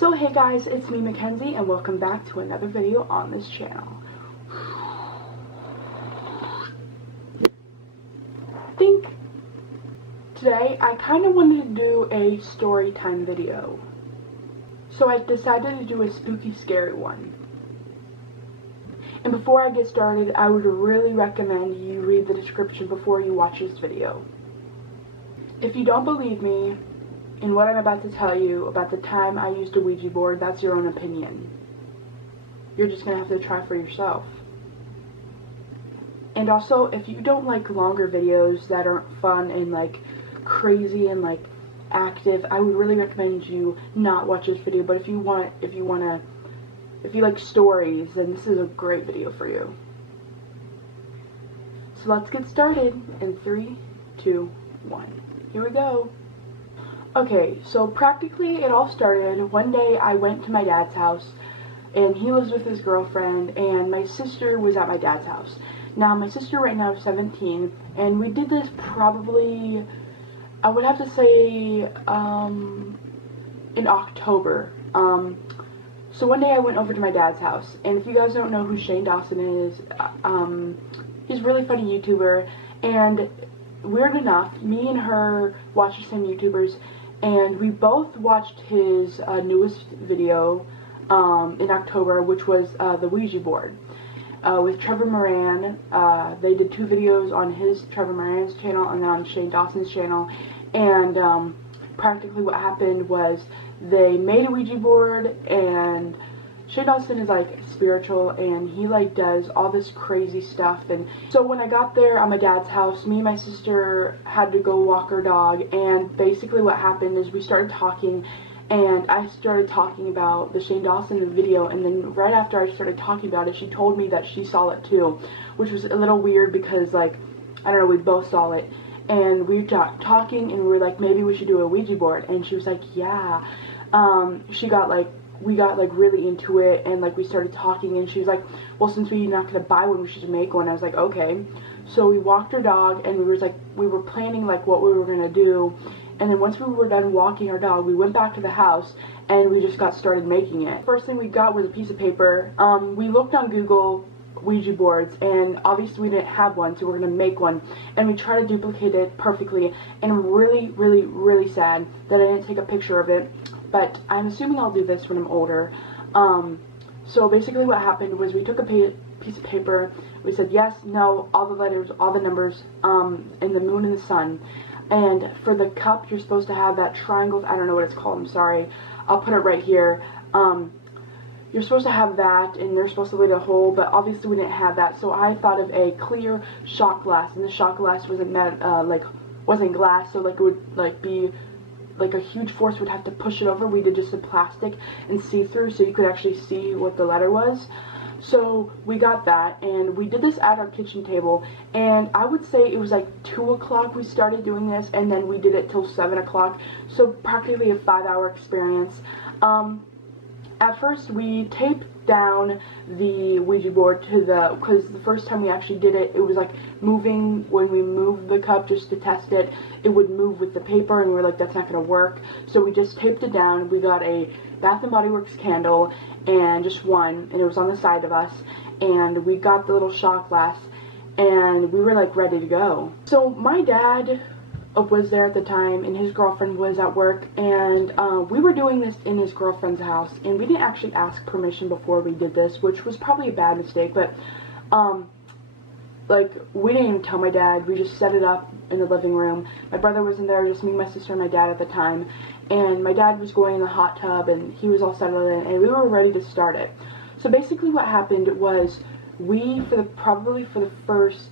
So hey guys, it's me Mckenzi and welcome back to another video on this channel. I think today I kind of wanted to do a story time video. So I decided to do a spooky scary one. And before I get started, I would really recommend you read the description before you watch this video. If you don't believe me in what I'm about to tell you about the time I used a Ouija board, that's your own opinion. You're just going to have to try for yourself. And also, if you don't like longer videos that aren't fun and like crazy and like active, I would really recommend you not watch this video. But if you like stories, then this is a great video for you. So let's get started in 3, 2, 1. Here we go. Okay, so practically it all started one day. I went to my dad's house, and he lives with his girlfriend, and my sister was at my dad's house. Now, my sister right now is 17, and we did this probably, I would have to say, in October. So one day I went over to my dad's house, and if you guys don't know who Shane Dawson is, he's a really funny YouTuber, and weird enough, me and her watch the same YouTubers, and we both watched his newest video in October, which was the Ouija board with Trevor Moran. They did 2 videos on his Trevor Moran's channel and then on Shane Dawson's channel, and practically what happened was they made a Ouija board, and Shane Dawson is like spiritual, and he like does all this crazy stuff. And so when I got there at my dad's house, me and my sister had to go walk our dog, and basically what happened is we started talking, and I started talking about the Shane Dawson video, and then right after I started talking about it, she told me that she saw it too, which was a little weird because, like, I don't know, we both saw it, and we were talking, and we were like, maybe we should do a Ouija board, and she was like, yeah. We got like really into it, and like we started talking, and she was like, well, since we're not gonna buy one, we should make one. I was like, okay. So we walked our dog, and we were planning like what we were gonna do, and then once we were done walking our dog, we went back to the house, and we just got started making it. First thing we got was a piece of paper. We looked on Google Ouija boards, and obviously we didn't have one, so we're gonna make one, and we tried to duplicate it perfectly, and I'm really sad that I didn't take a picture of it, but I'm assuming I'll do this when I'm older. So basically what happened was we took a piece of paper, we said yes, no, all the letters, all the numbers, and the moon and the sun, and for the cup you're supposed to have that triangle, I don't know what it's called, I'm sorry, I'll put it right here. You're supposed to have that, and they're supposed to lead a hole, but obviously we didn't have that, so I thought of a clear shot glass, and the shot glass wasn't wasn't glass, so like it would like be like a huge force would have to push it over. We did just a plastic and see-through, so you could actually see what the letter was. So we got that, and we did this at our kitchen table, and I would say it was like 2 o'clock we started doing this, and then we did it till 7 o'clock, so practically a 5-hour experience. At first, we taped down the Ouija board to because the first time we actually did it, it was like moving. When we moved the cup just to test it, it would move with the paper, and we were like, that's not going to work. So we just taped it down. We got a Bath & Body Works candle, and just one, and it was on the side of us, and we got the little shot glass, and we were like ready to go. So my dad was there at the time, and his girlfriend was at work, and we were doing this in his girlfriend's house, and we didn't actually ask permission before we did this, which was probably a bad mistake, but like we didn't even tell my dad. We just set it up in the living room. My brother wasn't there, just me, my sister, and my dad at the time, and my dad was going in the hot tub, and he was all settled in, and we were ready to start it. So basically what happened was we, probably for the first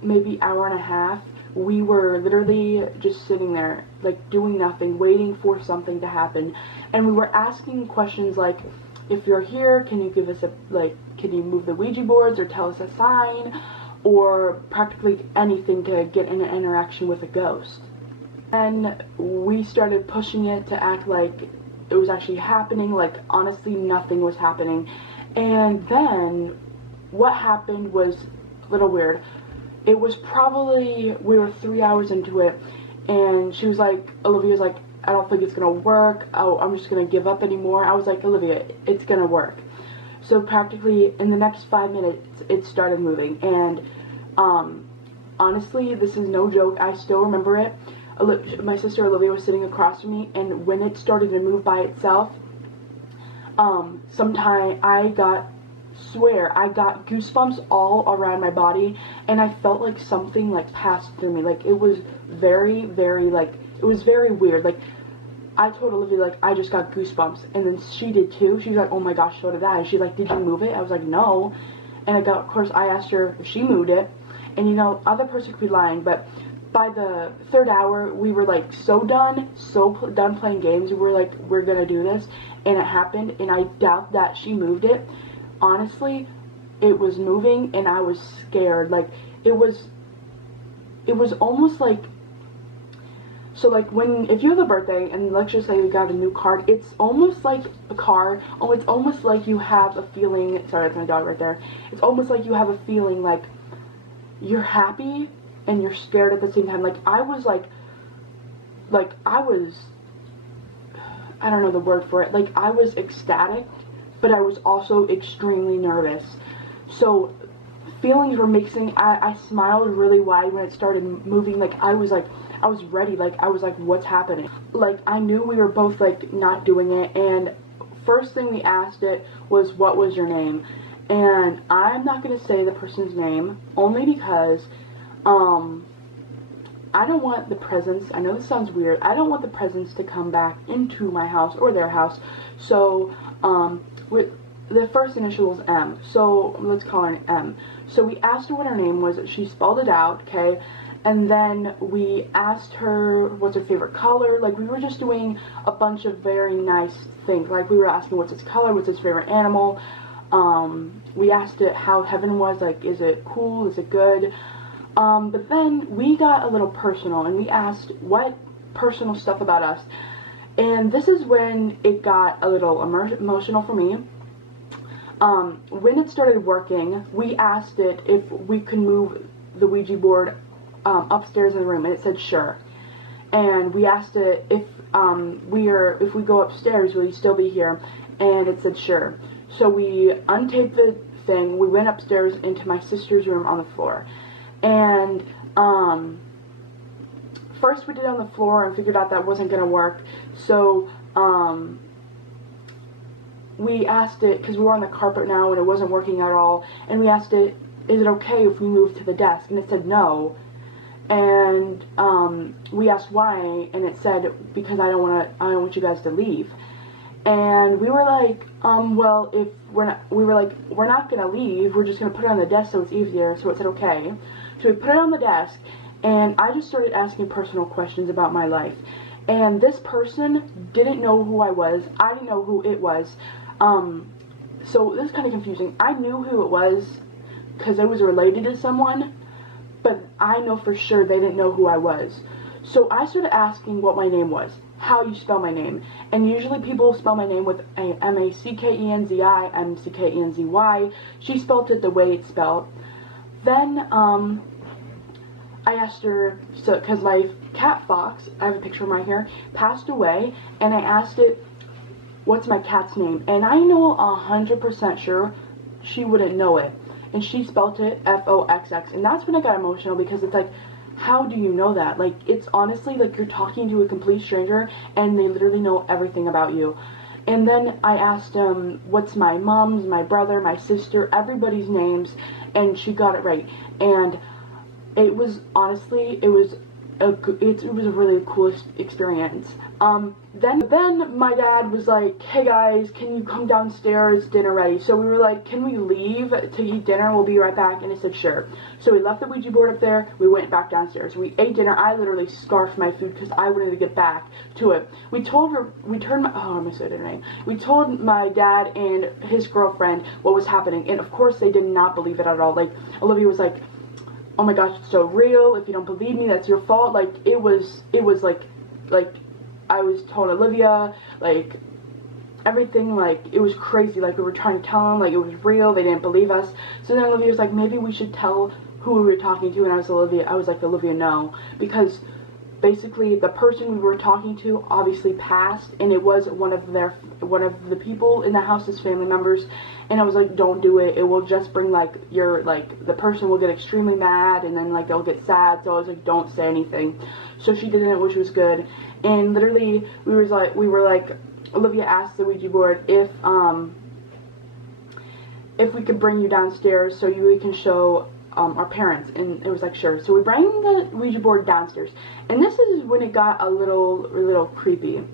maybe hour and a half, we were literally just sitting there, like doing nothing, waiting for something to happen, and we were asking questions like, if you're here, can you give us can you move the Ouija boards or tell us a sign, or practically anything to get in an interaction with a ghost. And we started pushing it to act like it was actually happening, like honestly nothing was happening. And then what happened was a little weird. It was probably, we were 3 hours into it, and she was like, Olivia was like, I don't think it's gonna work. Oh, I'm just gonna give up anymore. I was like, Olivia, it's gonna work. So practically in the next 5 minutes, it started moving, and honestly, this is no joke. I still remember it. My sister Olivia was sitting across from me, and when it started to move by itself, sometime I got goosebumps all around my body, and I felt like something like passed through me. Like, it was very, very, like, it was very weird. Like, I told Olivia, like, I just got goosebumps, and then she did too. She was like, oh my gosh, so did I. And she's like, did you move it? I was like, no. And of course, I asked her if she moved it, and you know, other person could be lying, but by the 3rd hour, we were like so done playing games. We were like, we're gonna do this, and it happened, and I doubt that she moved it. Honestly, it was moving, and I was scared. Like, it was almost like, so like if you have a birthday, and let's just say you got a new card, it's almost like a car. Oh, it's almost like you have a feeling, sorry, that's my dog right there. It's almost like you have a feeling like you're happy and you're scared at the same time. Like, I was I don't know the word for it. Like, I was ecstatic, but I was also extremely nervous. So feelings were mixing. I smiled really wide when it started moving. Like, I was ready. Like, I was like, what's happening? Like, I knew we were both like not doing it, and first thing we asked it was, what was your name? And I'm not gonna say the person's name, only because I don't want the presents, I know this sounds weird, I don't want the presents to come back into my house or their house. So the first initial was M, so let's call her an M. So we asked her what her name was. She spelled it out, okay, and then we asked her what's her favorite color. Like, we were just doing a bunch of very nice things. Like, we were asking what's its color, what's its favorite animal. We asked it how heaven was, like, is it cool, is it good? But then we got a little personal, and we asked what personal stuff about us. And this is when it got a little emotional for me. When it started working, we asked it if we could move the Ouija board upstairs in the room, and it said sure. And we asked it if we go upstairs, will you still be here? And it said sure. So we untaped the thing, we went upstairs into my sister's room on the floor. And first we did it on the floor and figured out that wasn't going to work. So we asked it, because we were on the carpet now and it wasn't working at all, and we asked it, is it okay if we move to the desk? And it said no. And we asked why, and it said, because I don't want you guys to leave. And we were like, well, if we're not gonna leave, we're just gonna put it on the desk so it's easier. So it said okay. So we put it on the desk, and I just started asking personal questions about my life. And this person didn't know who I was. I didn't know who it was. So this is kind of confusing. I knew who it was because I was related to someone, but I know for sure they didn't know who I was. So I started asking what my name was, how you spell my name. And usually people spell my name with a M-A-C-K-E-N-Z-I, M-C-K-E-N-Z-Y. She spelled it the way it's spelled. Then I asked her, so because my cat Fox, I have a picture of him right here, passed away, and I asked it, what's my cat's name? And I know 100% sure she wouldn't know it. And she spelled it F-O-X-X. And that's when I got emotional, because it's like, how do you know that? Like, it's honestly like you're talking to a complete stranger and they literally know everything about you. And then I asked what's my mom's, my brother, my sister, everybody's names, and she got it right. And it was honestly, it was a really cool experience. Then my dad was like, hey guys, can you come downstairs, dinner ready? So we were like, can we leave to eat dinner? We'll be right back. And he said sure. So we left the Ouija board up there, we went back downstairs. We ate dinner. I literally scarfed my food because I wanted to get back to it. We told my dad and his girlfriend what was happening, and of course they did not believe it at all. Like, Olivia was like, oh my gosh, it's so real. If you don't believe me, that's your fault. Like, it was like I was told Olivia, like, everything, like, it was crazy. Like, we were trying to tell them, like, it was real. They didn't believe us. So then Olivia was like, maybe we should tell who we were talking to. And I was like, Olivia, no. Because basically the person we were talking to obviously passed, and it was one of the people in the house's family members. And I was like, don't do it, it will just bring like the person will get extremely mad, and then like they'll get sad. So I was like, don't say anything. So she didn't, which was good. And literally we were like Olivia asked the Ouija board if we could bring you downstairs so we can show our parents, and it was like, sure. So we bring the Ouija board downstairs, and this is when it got a little creepy.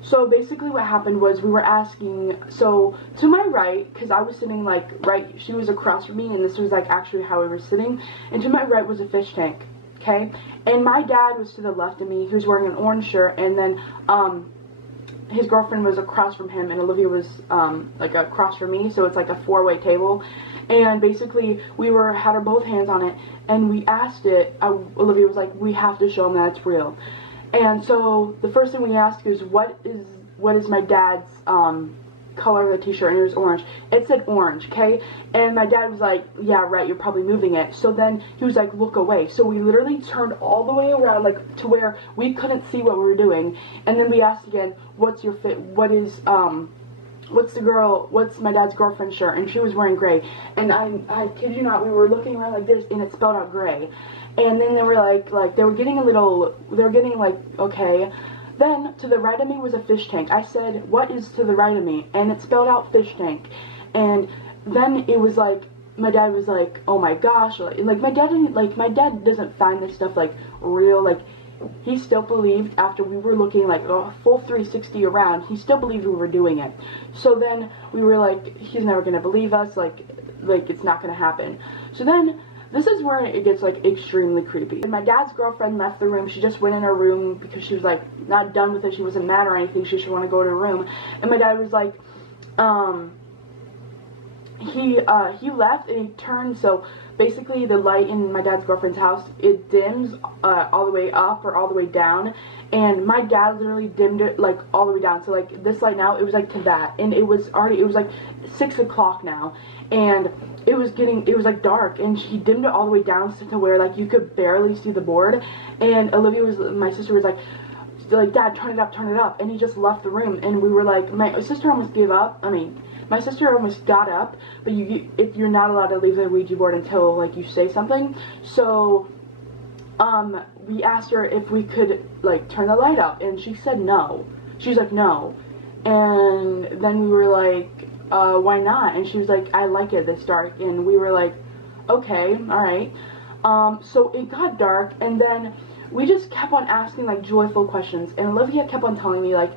So basically what happened was we were asking, so to my right, because I was sitting like right, she was across from me, and this was like actually how we were sitting, and to my right was a fish tank, okay? And my dad was to the left of me. He was wearing an orange shirt, and then his girlfriend was across from him, and Olivia was like across from me, so it's like a four-way table. And basically we had our both hands on it, and we asked it. Olivia was like, we have to show him that it's real. And so the first thing we asked is, what is my dad's color of the t-shirt? And it was orange. It said orange, okay? And my dad was like, yeah, right, you're probably moving it. So then he was like, look away. So we literally turned all the way around, like to where we couldn't see what we were doing. And then we asked again, what's my dad's girlfriend's shirt? And she was wearing gray. And I kid you not, we were looking around like this, and it spelled out gray. And then they were like they were getting like, okay. Then to the right of me was a fish tank. I said, what is to the right of me? And it spelled out fish tank. And then it was like, my dad was like, oh my gosh, like my dad doesn't find this stuff like real. Like, he still believed, after we were looking like a full 360 around, he still believed we were doing it. So then we were like, he's never gonna believe us, like it's not gonna happen. So then this is where it gets like extremely creepy. And my dad's girlfriend left the room. She just went in her room because she was like not done with it. She wasn't mad or anything. She just wanted to go to her room. And my dad was like, he left, and he turned. So basically the light in my dad's girlfriend's house, it dims all the way up or all the way down. And my dad literally dimmed it like all the way down. So like this light now, it was like to that. And it was like 6 o'clock now. And it was like dark, and he dimmed it all the way down to where like you could barely see the board. And my sister was like, Dad, turn it up. And he just left the room. And we were like, my sister almost gave up. I mean, my sister almost got up, but if you're not allowed to leave the Ouija board until like you say something. So we asked her if we could like turn the light up, and she said no. She was like, no. And then we were like, why not? And she was like, I like it this dark. And we were like, okay, alright. So it got dark, and then we just kept on asking like joyful questions, and Olivia kept on telling me like,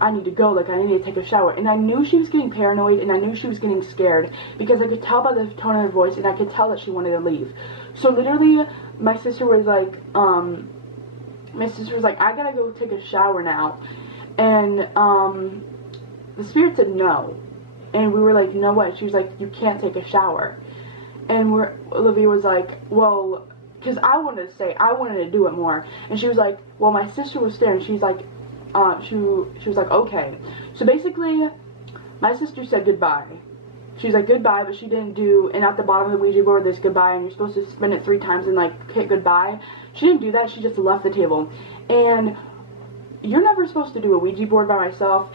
I need to go, like I need to take a shower. And I knew she was getting paranoid, and I knew she was getting scared, because I could tell by the tone of her voice, and I could tell that she wanted to leave. So literally my sister was like, I gotta go take a shower now. And the spirit said no. And we were like, no way. She was like, you can't take a shower. And Olivia was like, well, because I wanted to do it more. And she was like, well, my sister was there, and she's like, she was like, okay. So basically, my sister said goodbye. She was like, goodbye, but she didn't do, and at the bottom of the Ouija board, there's goodbye, and you're supposed to spin it 3 times and like hit goodbye. She didn't do that. She just left the table. And you're never supposed to do a Ouija board by yourself.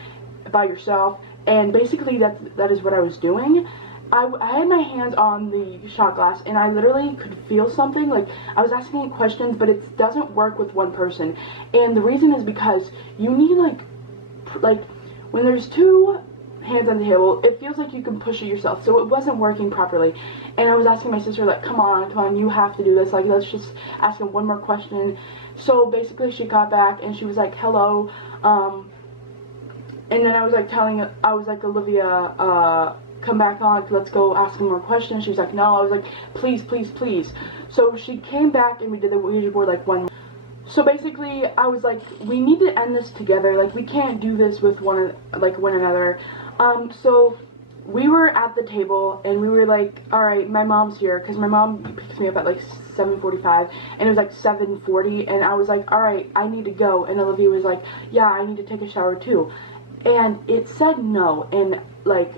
And basically that is what I was doing. I had my hands on the shot glass, and I literally could feel something. Like, I was asking it questions, but it doesn't work with one person. And the reason is because you need like when there's 2 hands on the table, it feels like you can push it yourself. So it wasn't working properly. And I was asking my sister like, come on, you have to do this. Like, let's just ask him one more question. So basically she got back, and she was like, hello. And then I was like, Olivia, come back on, let's go ask him more questions. She was like, no. I was like, please, please, please. So she came back, and we did the Ouija board like one. So basically, I was like, we need to end this together. Like, we can't do this with one another. So we were at the table, and we were like, alright, my mom's here, because my mom picked me up at like 7:45, and it was like 7:40, and I was like, alright, I need to go. And Olivia was like, yeah, I need to take a shower too. And it said no, and like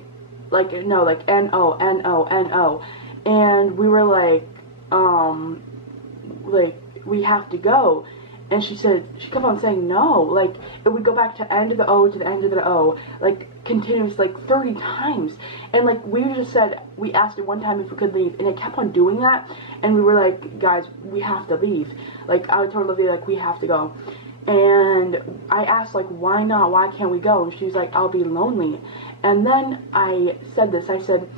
no, like N-O, N-O, N-O. And we were like, we have to go. And she kept on saying no. Like, it would go back to end of the O to the end of the O, like, continuously, like, 30 times. And, like, we asked it one time if we could leave, and it kept on doing that. And we were like, guys, we have to leave. Like, I told Olivia, like, we have to go. And I asked, like, why not? Why can't we go? And she's like, I'll be lonely. And then I said this. I said,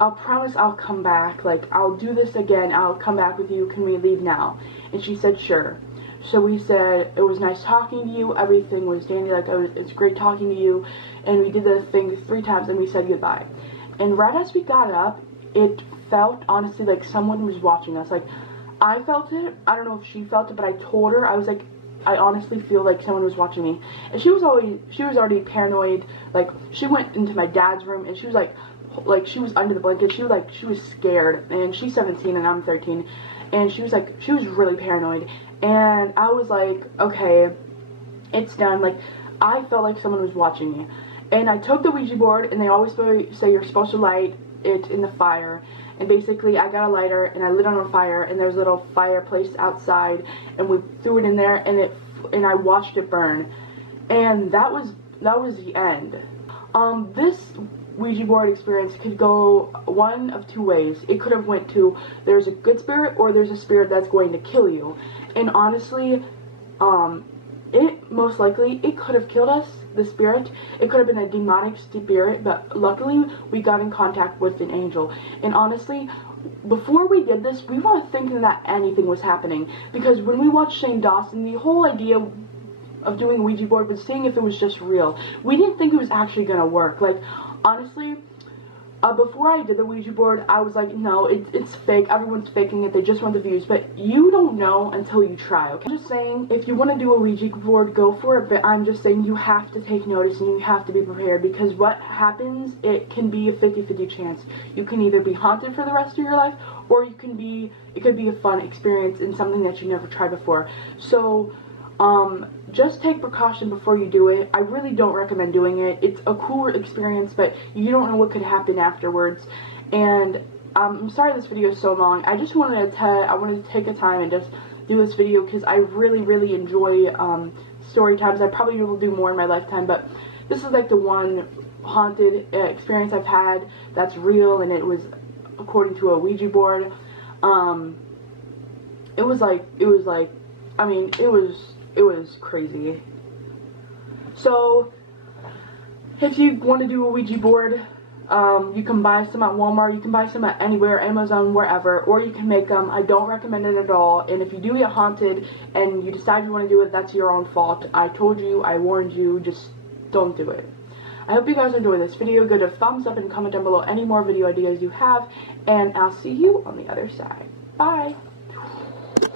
I'll promise I'll come back. Like, I'll do this again. I'll come back with you. Can we leave now? And she said, sure. So we said, it was nice talking to you. Everything was dandy. Like, it's great talking to you. And we did the thing 3 times, and we said goodbye. And right as we got up, it felt, honestly, like someone was watching us. Like, I felt it. I don't know if she felt it, but I told her. I was like, I honestly feel like someone was watching me. And she was already paranoid. Like, she went into my dad's room, and she was like she was under the blanket. She was scared. And she's 17 and I'm 13. And she was really paranoid. And I was like, okay, it's done. Like, I felt like someone was watching me. And I took the Ouija board, and they always say you're supposed to light it in the fire. And basically, I got a lighter, and I lit it on fire, and there was a little fireplace outside, and we threw it in there, and I watched it burn. And that was the end. This Ouija board experience could go one of 2 ways. It could have went to, there's a good spirit, or there's a spirit that's going to kill you. And honestly, it most likely, it could have killed us, the spirit. It could have been a demonic spirit, but luckily we got in contact with an angel. And honestly, before we did this, we weren't thinking that anything was happening, because when we watched Shane Dawson, the whole idea of doing a Ouija board was seeing if it was just real. We didn't think it was actually gonna work. Like, honestly, before I did the Ouija board, I was like, no, it's fake. Everyone's faking it. They just want the views. But you don't know until you try, okay? I'm just saying, if you want to do a Ouija board, go for it. But I'm just saying you have to take notice and you have to be prepared, because what happens, it can be a 50-50 chance. You can either be haunted for the rest of your life, or it could be a fun experience and something that you never tried before. So, just take precaution before you do it. I really don't recommend doing it. It's a cool experience, but you don't know what could happen afterwards. And I'm sorry this video is so long. I just wanted to take a time and just do this video, because I really enjoy story times. I probably will do more in my lifetime, but this is like the one haunted experience I've had that's real, and it was according to a Ouija board. It was crazy. So, if you want to do a Ouija board, you can buy some at Walmart, you can buy some at anywhere, Amazon, wherever, or you can make them. I don't recommend it at all, and if you do get haunted and you decide you want to do it, that's your own fault. I told you, I warned you, just don't do it. I hope you guys enjoyed this video. Give it a thumbs up and comment down below any more video ideas you have, and I'll see you on the other side. Bye!